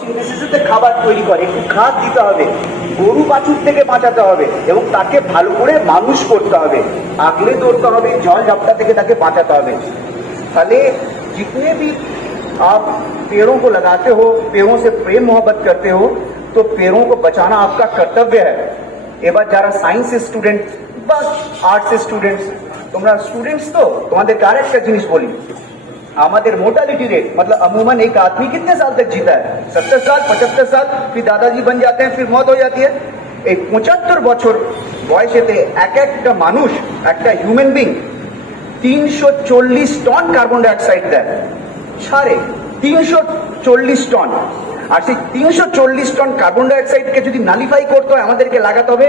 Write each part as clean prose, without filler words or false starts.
সিনথেসিসে খাবার তৈরি করে, একটু খাদ দিতে হবে, গরু বাছুর থেকে বাঁচাতে হবে এবং তাকে ভালো করে মানুষ করতে হবে, আগলে ধরতে হবে, জল ঝাপটা থেকে তাকে বাঁচাতে হবে। তাহলে जितने भी आप पेड़ों को लगाते हो, पेड़ों से प्रेम मोहब्बत करते हो, तो पेड़ों को बचाना आपका कर्तव्य है। এবার যারা সায়েন্স স্টুডেন্ট বা আর্টস স্টুডেন্টস, তোমরা स्टूडेंट्स तो तुम्हारे कार एक जिनिस बोली, हमारे मोर्टालिटी रेट मतलब अमूमन एक आदमी कितने साल तक जीता है? 70 साल, 75 साल, फिर दादाजी बन जाते हैं, फिर मौत हो जाती है। एक 75 বছর বয়সেতে এক একটা মানুষ, একটা human being 340 ton carbon dioxide দেয়, 340 টন। আর সেই 340 টন কার্বন ডাইঅক্সাইডকে যদি নালিফাই করতে হয়, আমাদেরকে লাগাতে হবে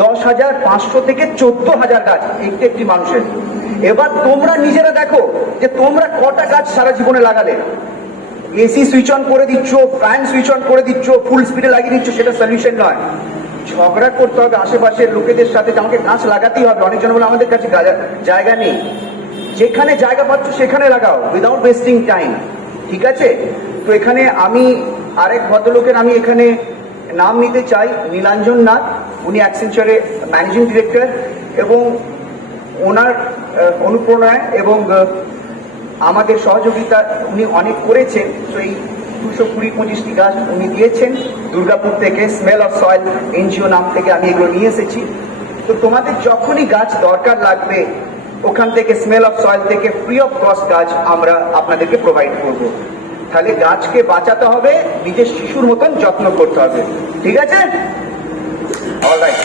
10,500 থেকে 14,000 গাছ একটি মানুষের। এবার তোমরা নিজেরা দেখো যে তোমরা কটা গাছ সারা জীবনে লাগালে। এসি সুইচ অন করে দিচ্ছ, ফ্যান সুইচ অন করে দিচ্ছ, ফুল স্পিডে লাগিয়ে দিচ্ছ, সেটা সলিউশন নয়। ঝগড়া করতে হবে আশেপাশের লোকেদের সাথে, আমাকে গাছ লাগাতেই হবে। অনেকজন বলে আমাদের কাছে জায়গা নেই, যেখানে জায়গা পাচ্ছ সেখানে লাগাও, উইদাউট ওয়েস্টিং টাইম, ঠিক আছে? তো এখানে আমি আরেক ভদ্রলোকের আমি এখানে নাম নিতে চাই, নীলাঞ্জন নাথ, উনি অ্যাকসেঞ্চারে ম্যানেজিং ডিরেক্টর, এবং ওনার অনুপ্রেরণায় এবং আমাদের সহযোগিতা উনি অনেক করেছেন। তো এই 220-25টি গাছ উনি দিয়েছেন দুর্গাপুর থেকে, স্মেল অফ সয়েল এনজিও নাম থেকে আমি এগুলো নিয়ে এসেছি। তো তোমাদের যখনই গাছ দরকার লাগবে, ওখান থেকে স্মেল অফ সয়েল থেকে ফ্রি অফ কস্ট গাছ আমরা আপনাদেরকে প্রোভাইড করব। তাহলে গাছকে বাঁচাতে হবে, নিজের শিশুর মতন যত্ন করতে হবে, ঠিক আছে? অলরাইট।